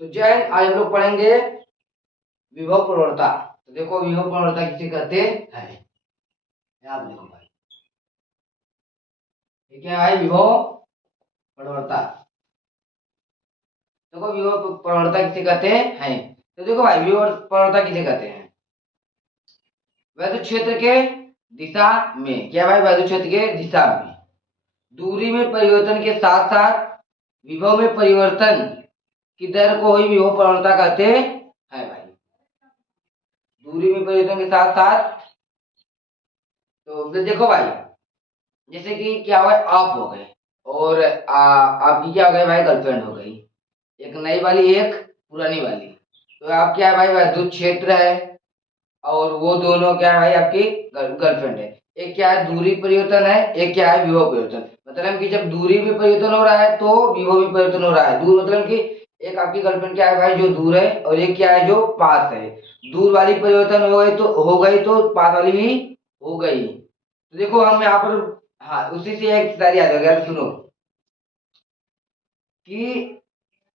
तो जैन आज हम लोग पढ़ेंगे विभव प्रवणता। तो देखो विभव प्रवणता किसे कहते हैं। आप देखो भाई, ये क्या है विभव प्रवणता। देखो विभव प्रवणता किसे कहते हैं। तो देखो भाई विभव प्रवणता किसे कहते हैं। वैद्युत क्षेत्र के दिशा में, क्या भाई, वैद्युत क्षेत्र के दिशा में दूरी में परिवर्तन के साथ साथ विभव में परिवर्तन की दर को ही विभव प्रवणता कहते हैं भाई। दूरी में परिवर्तन के साथ साथ, तो देखो भाई, जैसे कि क्या हुआ, आप हो गए और आपकी क्या हो गई भाई, गर्लफ्रेंड हो गई, एक नई वाली एक पुरानी वाली। तो आप क्या है भाई, वैद्युत क्षेत्र है और वो दोनों क्या है भाई, आपकी गर्लफ्रेंड है। एक क्या है दूरी परिवर्तन है, एक क्या है विभव परिवर्तन। मतलब कि जब दूरी में परिवर्तन हो रहा है तो विभव में परिवर्तन हो रहा है। दूर मतलब कि एक आपकी गर्लफ्रेंड क्या है भाई जो दूर है, और एक क्या है जो पास है। दूर वाली परिवर्तन हो गई तो पास वाली भी हो गई। तो देखो हम यहाँ पर, हाँ उसी से एक चीज याद हो गया, सुनो कि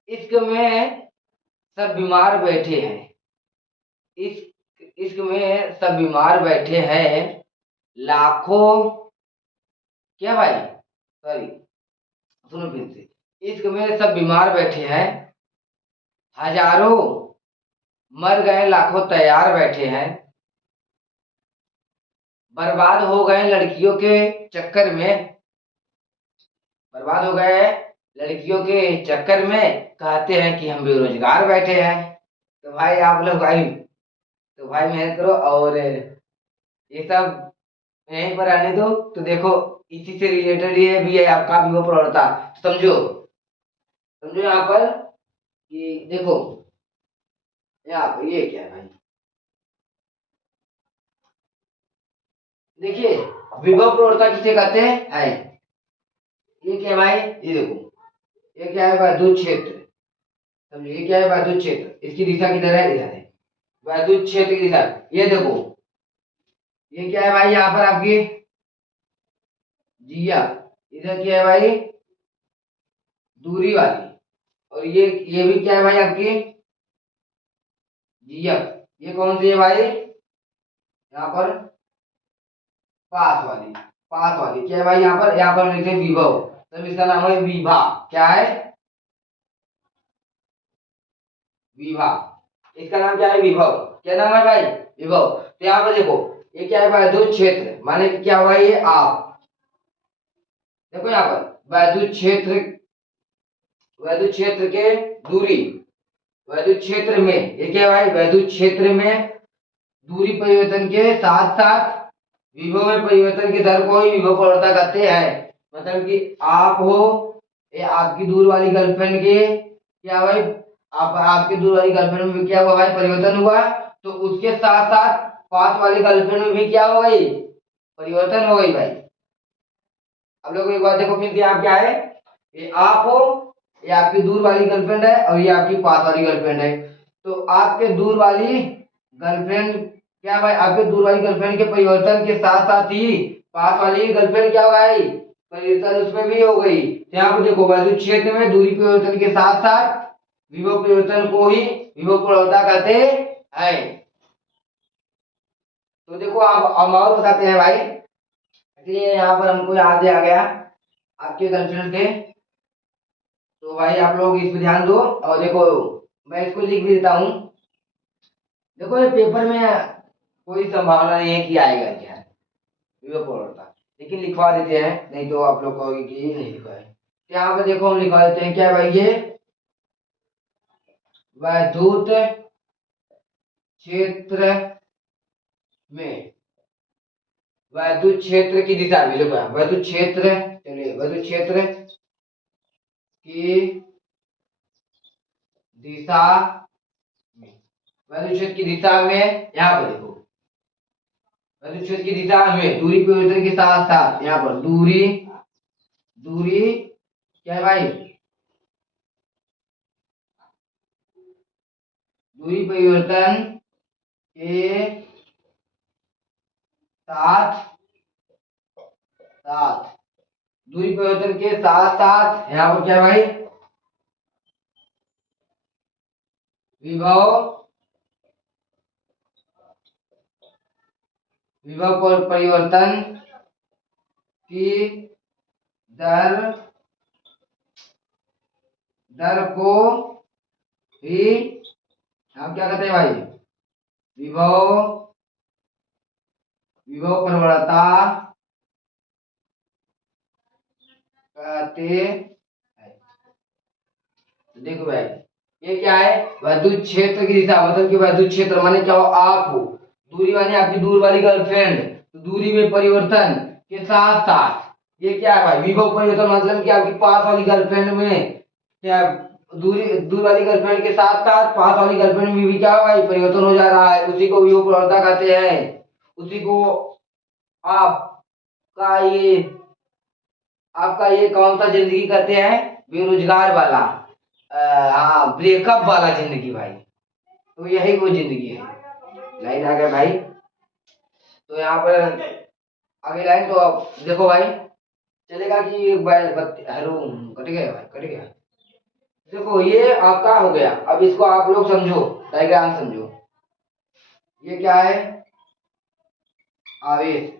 इश्क में सब बीमार बैठे हैं। इश्क में सब बीमार बैठे हैं, लाखों, क्या भाई, सॉरी, सुनो फिर से। इश्क में सब बीमार बैठे हैं, हजारों मर गए, लाखों तैयार बैठे हैं, बर्बाद हो गए लड़कियों के चक्कर में, बर्बाद हो गए लड़कियों के चक्कर में, कहते हैं कि हम बेरोजगार बैठे हैं। तो भाई आप लोग भाई, तो भाई मेहनत करो और ये सब यहीं पर आने दो। तो देखो इसी से रिलेटेड ये भी है आपका विभव प्रवणता। समझो, समझो यहाँ पर कि देखो यहाँ पर ये क्या है भाई, देखिए विभव प्रवणता किसे कहते हैं। ये क्या है भाई, ये देखो, ये क्या है वैद्युत क्षेत्र। समझो ये क्या है वैद्युत क्षेत्र, इसकी दिशा किधर है, इधर है वैद्युत क्षेत्र की दिशा। ये देखो ये क्या है भाई, यहाँ पर आपकी जिया, इधर क्या है भाई दूरी वाली, और ये भी क्या है भाई आपकी जिया। ये कौन सी है भाई, यहाँ पर पास वाली, पास वाली क्या है भाई, यहाँ पर लिखते हैं विभव। तो इसका नाम है विभा। क्या है, विभा। इसका नाम क्या है, विभव। क्या नाम है भाई, विभव। तो यहाँ पर देखो ये क्या है वैद्युत क्षेत्र, माने कि क्या हुआ ये आप, देखो यहाँ पर वैद्युत क्षेत्र के दूरी, वैद्युत क्षेत्र में ये क्या है भाई, वैद्युत क्षेत्र में दूरी परिवर्तन के साथ साथ विभव में परिवर्तन की दर को ही विभव प्रवणता कहते हैं। मतलब कि आप हो, ये आपकी दूर वाली गर्लफ्रेंड के क्या भाई, आप आपकी दूर वाली गर्लफ्रेंड में क्या हुआ भाई, परिवर्तन हुआ। तो उसके साथ साथ पास वाली गर्लफ्रेंड में भी क्या हो गई, परिवर्तन हो गई भाई। अब लोग एक बात देखो फिर, यहाँ क्या है, ये आप हो, ये आपकी दूर वाली गर्लफ्रेंड है और ये आपकी पास वाली गर्लफ्रेंड है। तो आपके दूर वाली गर्लफ्रेंड, क्या भाई, आपके दूर वाली गर्लफ्रेंड के परिवर्तन के साथ साथ ही पास वाली गर्लफ्रेंड क्या हो गई, परिवर्तन उसमें भी हो गई। तो यहाँ पर देखो वैद्युत क्षेत्र में दूरी परिवर्तन के साथ साथ विभव परिवर्तन को ही विभव प्रवणता कहते हैं। तो देखो आप हम और बताते हैं भाई, इसलिए यहाँ पर हमको याद आ गया आपके गर्लफ्रेंड थे। तो भाई आप लोग इस पे ध्यान दो, और देखो मैं इसको लिख भी देता हूँ। देखो ये पेपर में कोई संभावना नहीं है कि आएगा क्या विभव प्रवणता, लेकिन लिखवा देते हैं, नहीं तो आप लोग कहोगे कि ये नहीं लिखा है। तो यहाँ पे देखो हम लिखवा देते हैं, क्या है भाई, ये वैद्युत क्षेत्र में वैद्युत क्षेत्र की दिशा में, देखो वैद्युत क्षेत्र, चलिए वैद्युत क्षेत्र की दिशा में, वैद्युत क्षेत्र की दिशा में, यहाँ पर देखो वैद्युत क्षेत्र की दिशा में दूरी परिवर्तन के साथ साथ, यहाँ पर दूरी, दूरी क्या है भाई, दूरी परिवर्तन के साथ साथ, दूरी परिवर्तन के साथ साथ यहाँ पर क्या है भाई, विभव विभव परिवर्तन की दर दर को ही हम क्या कहते हैं भाई, विभव विभव प्रवणता कहते हैं। देखो भाई, ये क्या है, विद्युत क्षेत्र की दिशा, मतलब कि विद्युत क्षेत्र माने क्या हो, आप हो, दूरी माने आपकी दूर वाली गर्लफ्रेंड, तो दूरी में परिवर्तन के साथ साथ ये क्या है भाई, विभव परिवर्तन, मतलब कि आपकी पास वाली गर्लफ्रेंड में क्या, दूर वाली गर्लफ्रेंड के साथ साथ पास वाली गर्लफ्रेंड में भी क्या है भाई, परिवर्तन हो जा रहा है, उसी को विभव प्रवणता कहते हैं। उसी को आपका ये आपका ये कौन सा जिंदगी कहते हैं, बेरोजगार वाला, हाँ, ब्रेकअप वाला जिंदगी भाई, तो यही वो जिंदगी है। लाइन आ गया भाई, तो यहाँ पर आगे लाइन, तो अब देखो भाई, चलेगा कि हेलो, कट गया भाई, कट गया। देखो ये आपका हो गया, अब इसको आप लोग समझो, डायग्राम समझो। ये क्या है, आवेश,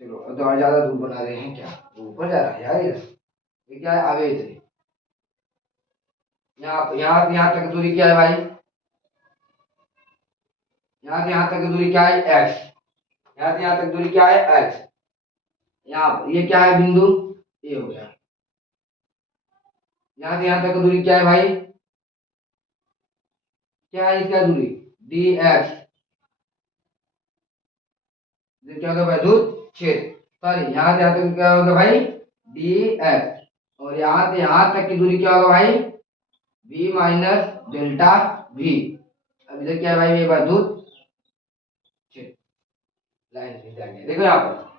चलो तो और ज्यादा दूर बना रहे हैं क्या, तो ऊपर जा रहा है यार ये क्या है, आवेश है। यहाँ तक दूरी क्या है भाई, यहाँ से यहाँ तक दूरी क्या है, एक्स, यहाँ से यहाँ तक दूरी क्या है, एक्स। यहाँ ये क्या है, बिंदु ए हो गया। यहाँ से यहाँ तक दूरी क्या है भाई, क्या है इसका दूरी, डी एक्स। क्या होगा भाई, दूर क्षेत्र, सॉरी, यहाँ से यहाँ तक क्या होगा भाई, डी एक्स, और यहाँ से यहाँ तक की दूरी क्या होगा भाई, v माइनस डेल्टा v। अब इधर क्या है भाई, ये बात दूर क्षेत्र, लाइन देखो यहाँ पर,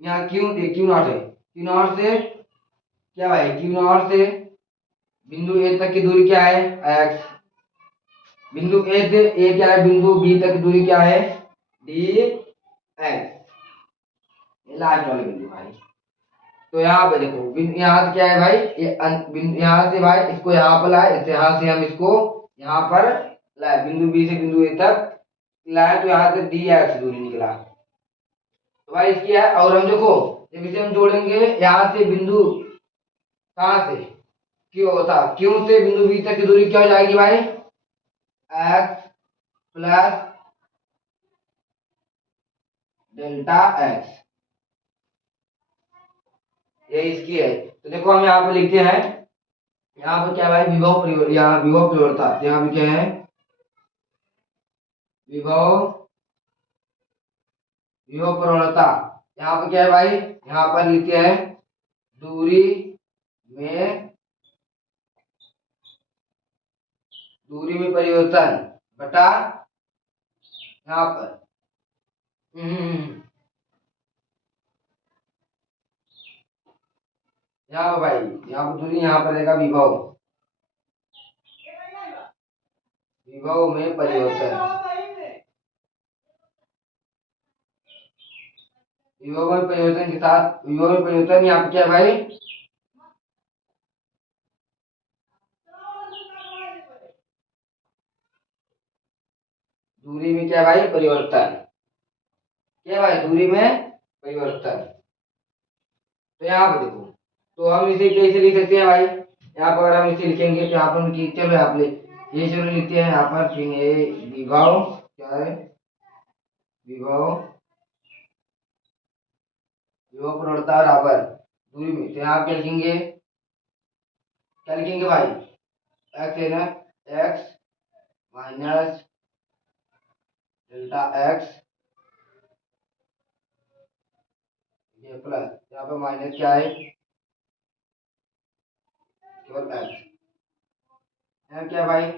यहाँ क्यू नॉट है, क्यू नॉट से क्या भाई, क्यू नॉट से बिंदु ए तक की दूरी क्या है, एक्स, बिंदु ए से ए क्या है, बिंदु बी तक की दूरी क्या है, डी एक्स, ये लास्ट वाले बिंदु भाई। तो यहाँ पे देखो, यहाँ से क्या है भाई, ये यहाँ से भाई इसको यहाँ पर लाए, यहाँ से हम इसको यहाँ पर लाए, बिंदु बी से बिंदु ए तक लाए, तो यहाँ से डी एक्स दूरी निकला। तो भाई इसकी है, और हम देखो जब इसे हम जोड़ेंगे, यहाँ से बिंदु, कहाँ से, क्यों होता, क्यों से बिंदु बी तक की दूरी क्या हो जाएगी भाई, एक्स प्लस डेल्टा एक्स, ये इसकी है। तो देखो हम यहाँ पे लिखते हैं, यहाँ पे क्या भाई, विभव परिवर्तन, यहाँ विभव परिवर्तन, यहाँ पे क्या है, विभव विभव प्रवणता, यहाँ पे क्या है भाई, यहाँ पर लिखते हैं दूरी में परिवर्तन बटा, यहाँ पर यहाँ पर भाई, यहाँ पर दूरी, यहाँ पर रहेगा विभव, विभव में परिवर्तन, विभव में परिवर्तन के साथ, विभव में परिवर्तन यहाँ पे क्या है भाई, दूरी में क्या है भाई, परिवर्तन, क्या भाई, दूरी में परिवर्तन। तो यहाँ पे देखो, तो हम इसे कैसे लिख सकते हैं भाई, यहाँ पर अगर हम इसे लिखेंगे तो यहाँ पर चलो यहाँ पे ये चलो लिखते हैं, यहाँ पर फिर ये विभव क्या है, विभव विभव प्रवणता बराबर दूरी में, तो यहाँ क्या लिखेंगे, क्या लिखेंगे भाई, एक्स है ना, एक्स माइनस डेल्टा एक्स, ये प्लस, यहाँ पे माइनस क्या है, केवल एक्स, यहाँ क्या भाई,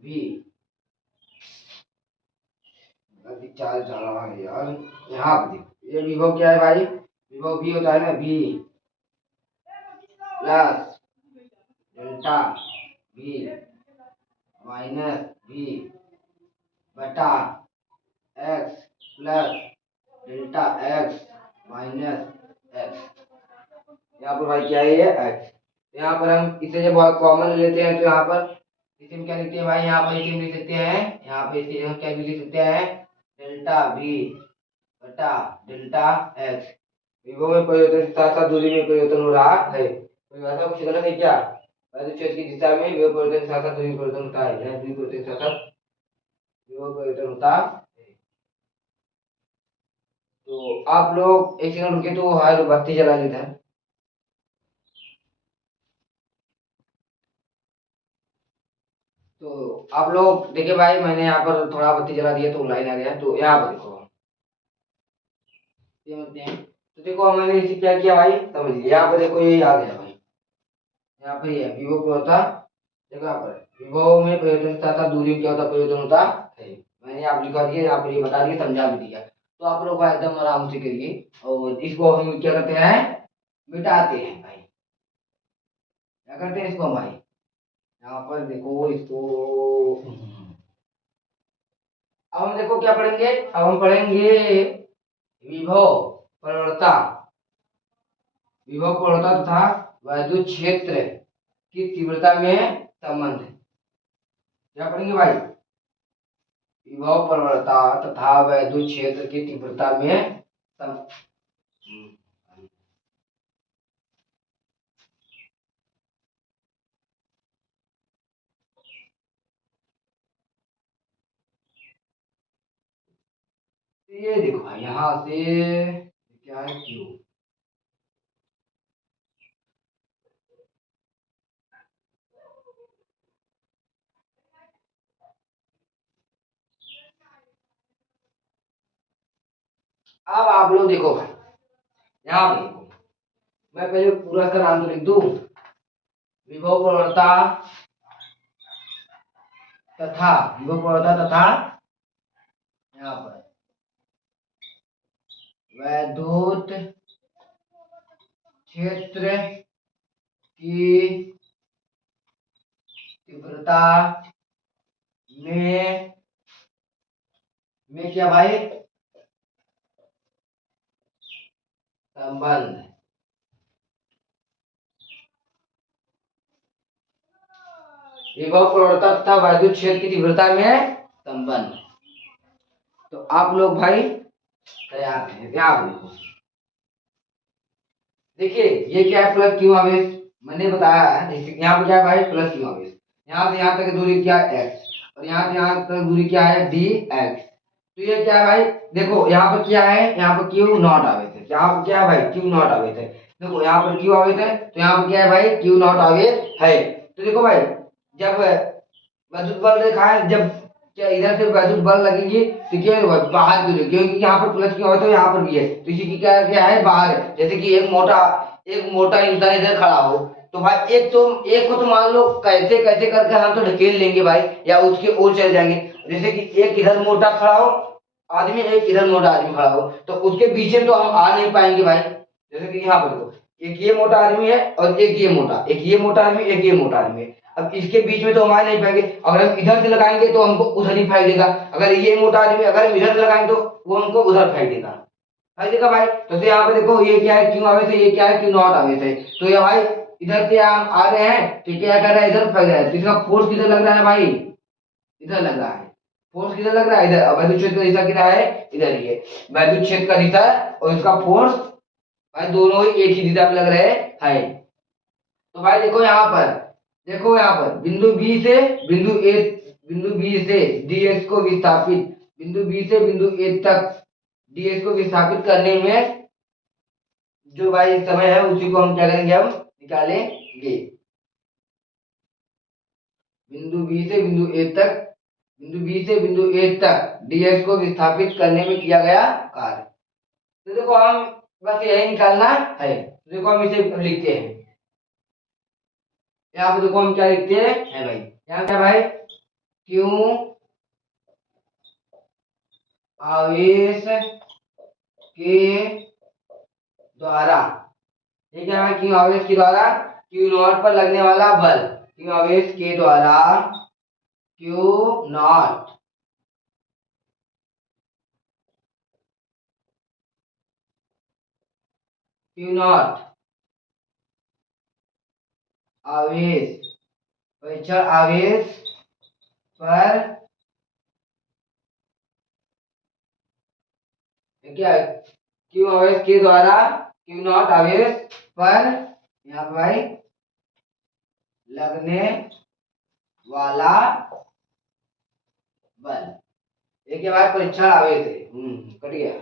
वी, अभी चाल चल रहा है यार, यहाँ पे देखो ये विभव क्या है भाई, विभव भी होता है ना, V plus delta V minus V बटा X plus delta X minus X. यहाँ पर भाई क्या है ये एक्स। यहाँ पर हम इसे जब बहुत कॉमन लेते हैं तो यहाँ पर इसे हम क्या लिखते हैं भाई, यहाँ पर इसे हम लिख सकते हैं, यहाँ पे इसे हम क्या भी लिख सकते हैं, डेल्टा बी बटा डेल्टा एक्स। विभव में परिवर्तन के साथ साथ दूरी में परिवर्तन हो रहा है। परिभाषा कुछ गलत है क्या? वैद्युत क्षेत्र की दिशा में विभव परिवर्तन के साथ साथ दूरी में परिवर्तन होता है, या दूरी परिवर्तन के साथ साथ विभव परिवर्तन होता है। तो आप लोग एक सेकंड रुके तो हाल बत्ती जला लेते हैं। तो आप लोग देखिए भाई, मैंने यहाँ पर थोड़ा बत्ती जला दिया तो लाइन आ गया। तो यहाँ पर देखो ये होते हैं। तो देखो मैंने इसे क्या किया भाई, समझ लिया। यहाँ पर देखो ये आ गया भाई, यहाँ पर ये विभव क्या होता, देखो यहाँ पर विभव में परिवर्तन के साथ साथ दूरी में क्या होता, परिवर्तन होता है। मैंने आप लिखा दिया, यहाँ पर ये बता दिया, समझा भी दिया। तो आप लोग एकदम आराम से करिए, और इसको हम क्या करते हैं, मिटाते हैं भाई। क्या करते हैं इसको हम भाई, यहाँ पर देखो इसको। अब हम देखो क्या पढ़ेंगे, अब हम पढ़ेंगे विभव प्रवणता, विभव प्रवणता तथा वैद्युत क्षेत्र की तीव्रता में संबंध। क्या पढ़ेंगे भाई, विभव प्रवणता तथा वैद्युत क्षेत्र की तीव्रता में संबंध। ये देखो भाई, यहाँ से क्या है क्यू। अब आप लोग देखो भाई, यहाँ पे देखो, मैं पहले पूरा इसका नाम तो लिख दूं, विभव प्रवणता तथा, विभव प्रवणता तथा यहाँ पर वैद्युत क्षेत्र की तीव्रता में क्या भाई, संबंध। विभव प्रवणता तथा वैद्युत क्षेत्र की तीव्रता में संबंध। तो आप लोग भाई तैयार हैं, यहाँ देखो, देखिए ये क्या है, प्लस क्यू आवेश। मैंने बताया है, जैसे यहाँ पे क्या है भाई, प्लस क्यू आवेश। यहाँ से यहाँ तक की दूरी क्या है, एक्स, और यहाँ से यहाँ तक दूरी क्या है, डी एक्स। तो ये क्या है भाई, देखो यहाँ पर क्या है, यहाँ पर क्यू नॉट आवेश है। यहाँ पर क्या है भाई, क्यू नॉट आवेश है। देखो यहाँ पर क्यू आवेश है, तो यहाँ पर क्या है भाई, क्यू नॉट आवेश है। तो देखो भाई, जब विद्युत बल रेखा है, जब क्या इधर से विद्युत बल लगेगी तो क्या होगा, बाहर की ओर, क्योंकि यहाँ पर प्लस क्यों होता है, यहाँ पर भी है, तो इसी की क्या क्या है, बाहर है। जैसे कि एक मोटा इंसान इधर खड़ा हो, तो भाई एक को तो मान लो कैसे कैसे करके हम तो ढकेल लेंगे भाई, या उसके ओर चले जाएंगे। जैसे कि एक इधर मोटा खड़ा हो आदमी, एक इधर मोटा आदमी खड़ा हो, तो उसके बीच में तो हम आ नहीं पाएंगे भाई। जैसे कि यहाँ पर देखो, एक ये मोटा आदमी है और एक ये मोटा, एक ये मोटा आदमी, एक ये मोटा आदमी है। अब इसके बीच में तो हम आ नहीं पाएंगे। अगर हम इधर से लगाएंगे तो हमको उधर ही फेंक देगा। अगर ये मोटा आदमी अगर हम इधर से लगाएंगे तो वो हमको उधर फेंक देगा। फेंक देगा भाई। तो यहाँ पे देखो ये क्या है, क्यों आवे थे, ये क्या है, क्यों नॉट आवे थे। तो ये भाई इधर से हम आ रहे हैं तो क्या कर रहा है, इधर फेंक रहा है। तो इसका फोर्स किधर लग रहा है भाई, इधर लग रहा है। फोर्स किधर लग रहा है, इधर। वैद्युत क्षेत्र का दिशा किधर है, इधर ही है। वैद्युत क्षेत्र का दिशा और इसका फोर्स भाई दोनों ही एक ही दिशा में लग रहे हैं। तो भाई देखो यहाँ पर, देखो यहाँ पर बिंदु बी से बिंदु ए, बिंदु बी से डीएक्स को विस्थापित, बिंदु बी से बिंदु ए तक डीएक्स को विस्थापित करने में जो भाई समय है उसी को हम क्या करेंगे, हम निकालेंगे। बिंदु बी से बिंदु ए तक, बिंदु बी से बिंदु ए तक डीएक्स को विस्थापित करने में किया गया कार्य। तो देखो हम बस यही निकालना है। तो देखो हम इसे लिखते हैं, यहाँ पे देखो हम क्या लिखते हैं है भाई, यहाँ क्या भाई, क्यों आवेश के द्वारा, ये क्या है, क्यों आवेश के द्वारा क्यू नॉट पर लगने वाला बल, क्यों आवेश के द्वारा क्यू नॉट क्यू नॉट आवेश, परीक्षण आवेश पर क्या, क्यू आवेश के द्वारा, क्यू नॉट आवेश पर यहाँ पे भाई लगने वाला बल, एक के बाद परीक्षण आवेश है। कट गया,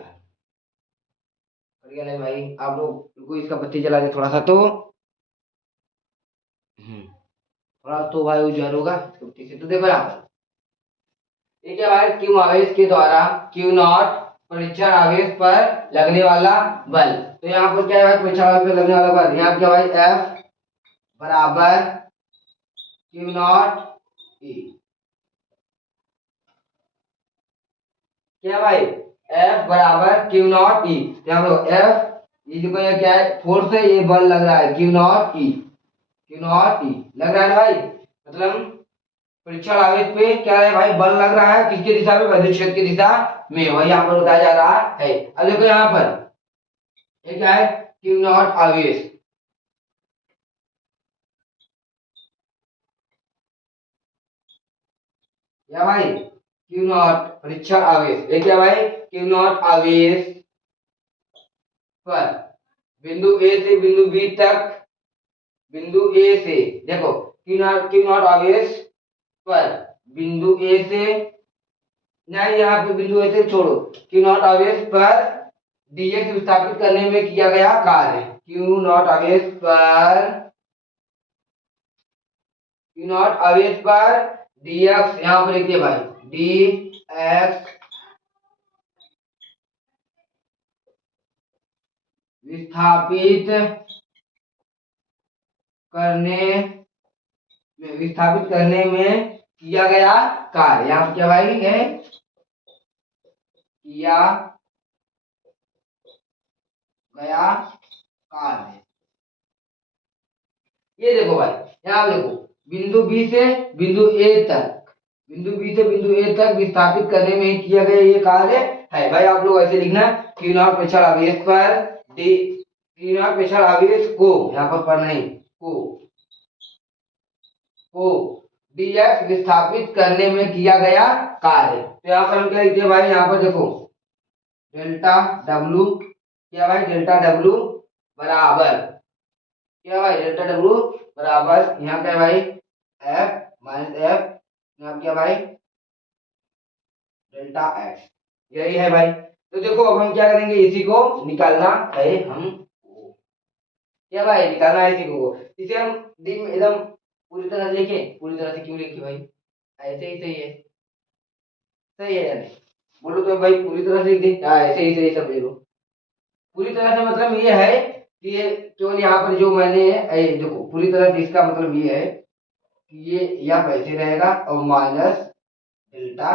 कट गया नहीं भाई, आप लोग को इसका बत्ती जला दे थोड़ा सा तो थोड़ा तो भाई उजागर होगा छुट्टी से। तो देखो यहाँ पर ये क्या भाई, क्यू आवेश के द्वारा, क्यू नॉट परीक्षण आवेश पर लगने वाला बल। तो यहाँ पर क्या है भाई, परीक्षण आवेश पर लगने वाला बल, यहाँ पर क्या भाई F बराबर क्यू नॉट ई, क्या भाई F बराबर क्यू नॉट ई। यहाँ पर F, ये देखो ये क्या है, फोर्स है, ये बल लग रहा है Q nought E, Q nought E लग रहा है ना भाई, मतलब परीक्षण आवेश पे क्या है भाई, बल लग रहा है किसकी दिशा में, विद्युत क्षेत्र की दिशा में, वही यहाँ पर बताया जा रहा है। अब देखो यहाँ पर ये क्या है, क्यू नॉट आवेश, या भाई क्यू नॉट परीक्षण आवेश, ये क्या भाई क्यू नॉट आवेश पर बिंदु ए से बिंदु बी तक, बिंदु ए से देखो क्यू नॉट आवेश पर बिंदु ए से, नहीं यहाँ पे बिंदु ए से छोड़ो, क्यू नॉट आवेश पर डीएक्स विस्थापित करने में किया गया कार्य, क्यू नॉट आवेश पर, क्यू नॉट आवेश पर डीएक्स, यहाँ पर लिखिए भाई डी एक्स विस्थापित करने में किया गया कार्य, यहाँ क्या भाई है, किया गया कार्य। ये देखो भाई, यहाँ देखो बिंदु बी से बिंदु ए तक, बिंदु बी से बिंदु ए तक विस्थापित करने में किया गया ये कार्य है भाई। आप लोग ऐसे लिखना, क्यू नॉट प्रेक्षण आवेश पर डी, क्यू नॉट प्रेक्षण आवेश को, यहाँ पर नहीं को डीएक्स विस्थापित करने में किया गया कार्य। तो यहाँ पर हम क्या लिखते हैं भाई, यहाँ पर देखो डेल्टा डब्लू, क्या भाई डेल्टा डब्लू बराबर, क्या भाई डेल्टा डब्लू बराबर, यहाँ क्या भाई एफ माइनस एफ, यहाँ क्या भाई डेल्टा एक्स, यही है भाई। तो देखो अब हम क्या करेंगे, इसी को निकालना है हमको, क्या भाई निकालना है इसी को, इसे हम एकदम पूरी तरह से लिखे, पूरी तरह से क्यों लिखे भाई, ऐसे ही सही है, सही है या नहीं, बोलो तो भाई पूरी तरह से लिख दे, ऐसे ही सही समझ लो। पूरी तरह से मतलब ये है कि ये केवल यहाँ पर जो मैंने देखो पूरी तरह से इसका मतलब ये है कि ये यहाँ ऐसे रहेगा और माइनस डेल्टा,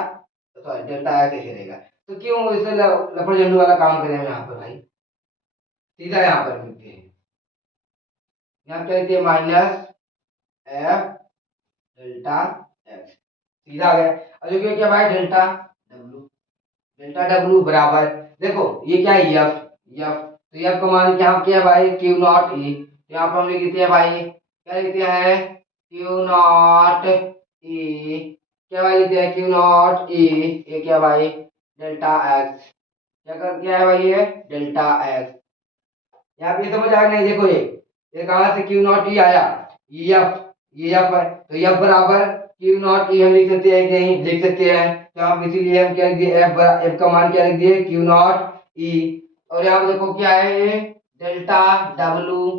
सॉरी डेल्टा ऐसे रहेगा। तो क्यों इसे लफड़ झंडू वाला काम करें हम यहाँ पर भाई, सीधा यहाँ पर मिलते हैं, यहाँ क्या लिखते हैं माइनस एफ डेल्टा एक्स, सीधा आ गया। अब देखिए क्या भाई डेल्टा डब्लू, डेल्टा डब्लू बराबर, देखो ये क्या है एफ, एफ तो एफ का मान क्या है भाई क्यू नॉट ई, यहाँ पर हम लिखते हैं भाई, क्या लिखते हैं क्यू नॉट ई, क्या भाई लिखते हैं क्यू नॉट ई, ये क्या भाई डेल्टा एक्स, क्या है भाई ये डेल्टा एक्स। यहाँ पे समझ आया नहीं, देखो ये कहाँ से क्यू नॉट ई आया, एफ, ये एफ है, तो एफ बराबर क्यू नॉट ई हम लिख सकते हैं कि नहीं, लिख सकते हैं। तो आप इसीलिए हम क्या लिख दिए, एफ का मान क्या लिख दिए क्यू नॉट ई, और यहाँ पे देखो क्या है ये डेल्टा डब्लू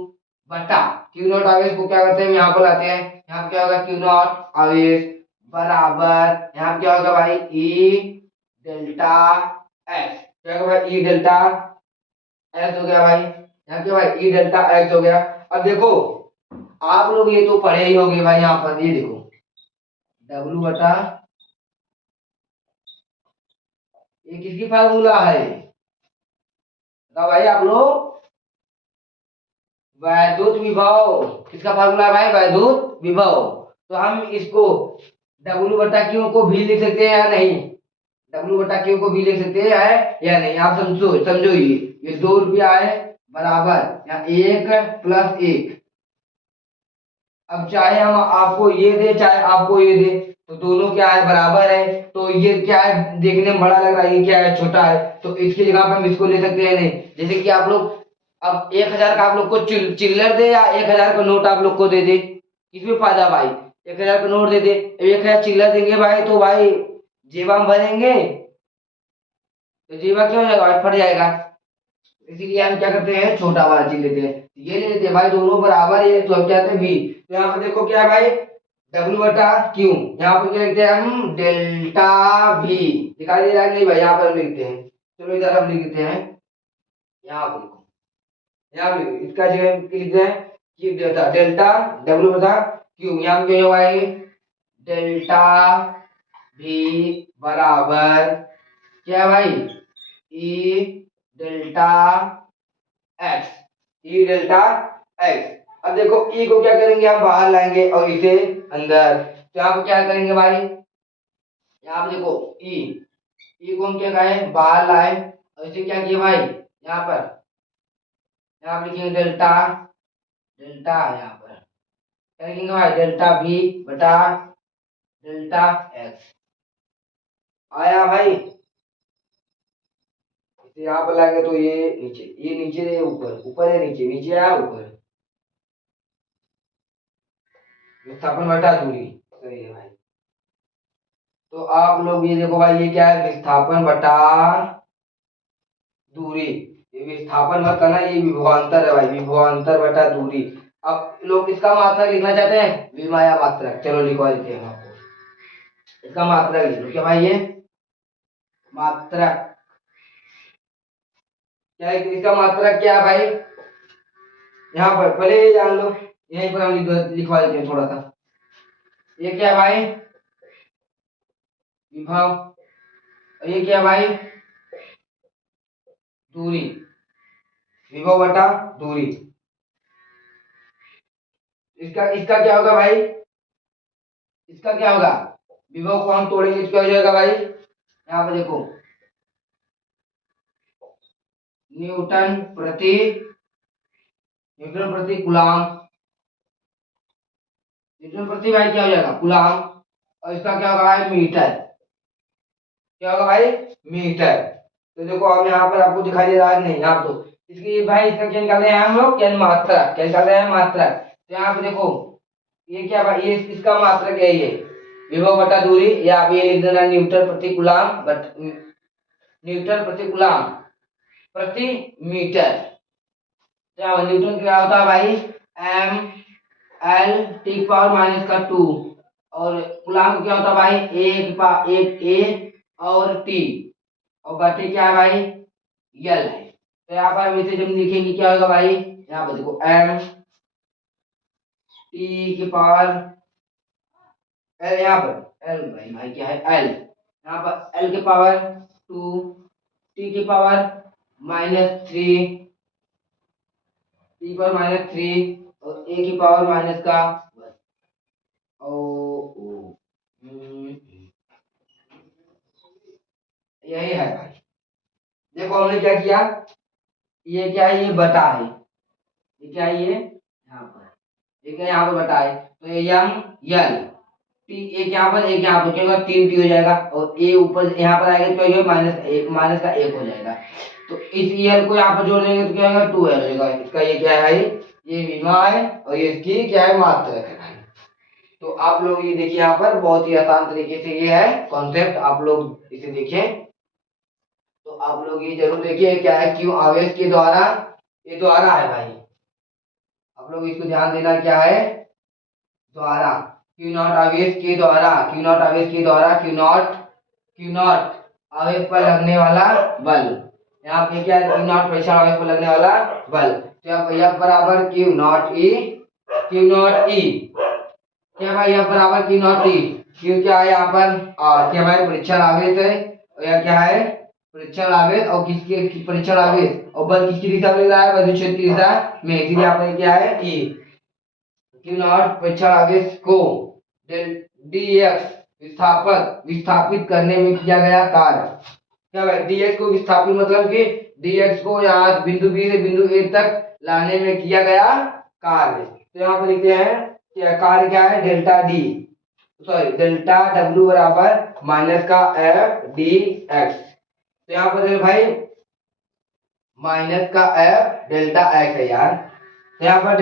बटा, क्यू नॉट आवेश को क्या करते हैं हम यहाँ पर लाते हैं, यहाँ पे क्या होगा क्यू नॉट आवेश बराबर, यहाँ पे क्या होगा भाई ई डेल्टा एक्स, क्या होगा भाई ई डेल्टा एक्स हो गया भाई, यहाँ क्या भाई ई डेल्टा एक्स हो गया। अब देखो आप लोग ये तो पढ़े ही होंगे भाई, यहाँ पर ये देखो डब्लू बटा, ये किसकी फार्मूला है बताओ भाई आप लोग, वैद्युत विभव, किसका फार्मूला है भाई वैद्युत विभव। तो हम इसको डब्लू बटा क्यू को भी लिख सकते हैं या नहीं, डब्लू बटा क्यू को भी लिख सकते हैं या नहीं, आप समझो समझो, ये 2 रुपया है बराबर यहाँ 1 + 1, अब चाहे हम आपको ये दे चाहे आपको ये दे, तो दोनों क्या है, बराबर है। तो ये क्या है, देखने में बड़ा लग रहा है, ये क्या है, छोटा है, तो इसकी जगह पे हम इसको ले सकते हैं नहीं। जैसे कि आप लोग अब 1,000 का आप लोग को चिल्लर दे या 1,000 का नोट आप लोग को दे दे, किसमें फायदा भाई? 1,000 का नोट दे दे, 1,000 चिल्लर देंगे भाई, तो भाई जेबा में भरेंगे तो जेबा क्या हो जाएगा भाई, फट जाएगा। इसीलिए हम क्या करते हैं, छोटा वाला चीज लेते हैं, ये ले लेते हैं भाई, दोनों बराबर है, तो हम क्या कहते हैं बी। तो यहाँ पे देखो क्या है भाई, डब्ल्यू बटा क्यू, यहाँ पे क्या लिखते हैं हम, डेल्टा भी। दिखाई दे रहा है नहीं भाई, यहाँ पर हम लिखते हैं, चलो इधर हम लिखते हैं, यहाँ पर लिखो, यहाँ पे लिखो, इसका जगह लिखते हैं कि डेल्टा डेल्टा डब्ल्यू बटा क्यू, यहाँ पे क्या होगा ये, डेल्टा भी बराबर क्या है भाई, ई डेल्टा एक्स, ई डेल्टा एक्स। अब देखो ई को क्या करेंगे, हम बाहर लाएंगे और इसे अंदर, तो यहाँ पे क्या करेंगे भाई, यहाँ पे देखो ई को हम क्या कहें, बाहर लाए और इसे क्या किया भाई, यहाँ पर लिखेंगे डेल्टा, डेल्टा यहाँ पर क्या लिखेंगे भाई, डेल्टा बी बटा डेल्टा एक्स। आया भाई, इसे यहाँ पर लाएंगे तो ये नीचे है, ऊपर ऊपर है, नीचे नीचे आया, ऊपर विस्थापन बटा दूरी, सही है भाई। तो आप लोग ये देखो भाई, ये क्या है, विस्थापन बटा दूरी, ये विस्थापन मत करना, ये विभवांतर है भाई, विभवांतर बटा दूरी। अब लोग इसका मात्रक लिखना चाहते हैं, विमाया मात्रक, चलो लिखवा देते हैं हम आपको, इसका मात्रक लिख लो, क्या भाई ये मात्रक क्या है, इसका मात्रक क्या है भाई, यहाँ पर पहले ये जान लो, यहीं पर हम लिखवा देते हैं थोड़ा सा, ये क्या है भाई, विभव, और ये क्या है भाई, दूरी, विभव बटा दूरी। इसका इसका क्या होगा भाई, इसका क्या होगा, विभव को हम तोड़ेंगे तो क्या हो जाएगा भाई, यहाँ पे देखो, न्यूटन प्रति गुलाम, न्यूटन प्रति भाई क्या हो जाएगा, गुलाम, और इसका क्या होगा भाई, मीटर, क्या होगा भाई, मीटर। तो देखो अब यहाँ पर आपको दिखाई दे रहा है नहीं, यहाँ तो इसकी भाई, इसका क्या निकाल रहे हैं हम लोग, क्या मात्रक, क्या निकाल रहे हैं, मात्रक। तो यहाँ पे देखो ये क्या भाई, ये इसका मात्रक है, ये विभव बटा दूरी, या आप ये लिख देना न्यूटन प्रति गुलाम, बट न्यूटन प्रति गुलाम प्रति मीटर। क्या न्यूटन क्या होता है भाई, M L T power minus का 2, और गुलाम क्या होता है भाई, एक ए और टी, और बटे क्या है भाई, यल है। तो यहाँ पर हम इसे जब लिखेंगे क्या होगा भाई, यहाँ पर देखो एम टी की पावर एल, यहाँ पर एल भाई भाई क्या है, एल, यहाँ पर एल की पावर 2, टी की पावर -3, टी पावर -3, और ए की पावर माइनस का ओ, ओ, यही है भाई। देखो हमने क्या किया, ये क्या है, ये बटा है, ये क्या है, ये यहाँ पर, ये क्या यहाँ पर बटा है, तो ये यम यल टी, एक यहाँ पर एक यहाँ पर, क्या होगा 3 टी हो जाएगा, और ए ऊपर यहाँ पर आएगा तो क्या होगा, -1 माइनस का 1 हो जाएगा। तो इस यल को यहाँ पर जोड़ देंगे तो क्या होगा, 2 एल होगा। इसका ये क्या है भाई, ये विमा है, और ये इसकी क्या है, मात्रक है भाई। तो आप लोग ये देखिए, यहाँ पर बहुत ही आसान तरीके से ये है कॉन्सेप्ट, आप लोग इसे देखें, तो आप लोग ये जरूर देखिए क्या है, क्यों आवेश के द्वारा, ये द्वारा है भाई, आप लोग इसको ध्यान देना, क्या है, द्वारा, क्यू नॉट आवेश के द्वारा, क्यू नॉट आवेश के द्वारा, क्यू नॉट आवेश पर लगने वाला बल, यहाँ पे क्या है, क्यू नॉट प्रेशर आवेश पर लगने वाला बल, तो F बराबर Q nought E, Q nought E, क्या भाई, F बराबर क्यू नॉट ई, क्यू क्या है यहाँ पर, क्या भाई, परीक्षण आवेश है, और यह क्या है, परीक्षण आवेश, और किसके परीक्षण आवेश, और बल किसकी दिशा में लग रहा है, विद्युत क्षेत्र की दिशा में, इसलिए यहाँ पर क्या है, ई, क्यू नॉट परीक्षण आवेश को डेल dx विस्थापित करने में किया गया कार्य, क्या भाई, dx को विस्थापित मतलब कि dx को यहाँ बिंदु बी से बिंदु ए तक लाने में किया गया कार्य। तो यहाँ पर लिखते हैं क्या कार्य क्या है, delta D, sorry delta W बराबर माइनस का एफ डी एक्स। तो यहाँ पर भाई माइनस का एफ डेल्टा एक्स है यार। तो यहाँ पर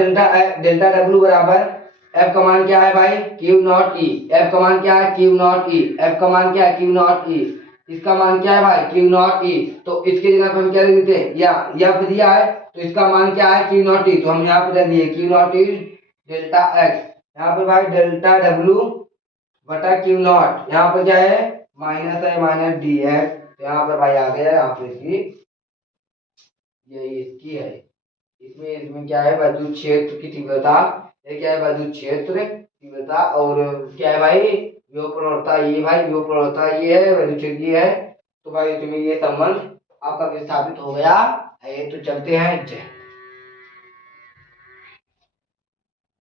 डेल्टा डब्ल्यू बराबर एफ का मान क्या है भाई, क्यू नॉट ई। एफ का मान क्या है, क्यू नॉट ई। एफ का मान क्या है, क्यू नॉट ई। इसका मान क्या है भाई, क्यू नॉट ई। तो इसके जगह पर हम क्या लिख देते हैं, या एफ दिया है तो इसका मान क्या है, क्यू नॉट ई। तो हम यहाँ पे रख दिए क्यू नॉट ई डेल्टा एक्स। यहाँ पर भाई डेल्टा डब्ल्यू बटा क्यू नॉट, यहाँ पर क्या है माइनस है, माइनस डी एक्स। यहाँ पर भाई आ गया, यहाँ पे इसकी ये इसकी है, इसमें इसमें क्या है विद्युत क्षेत्र की तीव्रता, ये क्या है विद्युत क्षेत्र तीव्रता, और क्या है भाई विभव प्रवणता, ये भाई विभव प्रवणता ये है, विद्युत क्षेत्र ये है। तो भाई तुम्हें ये संबंध आपका विस्थापित हो गया है। तो चलते हैं जय।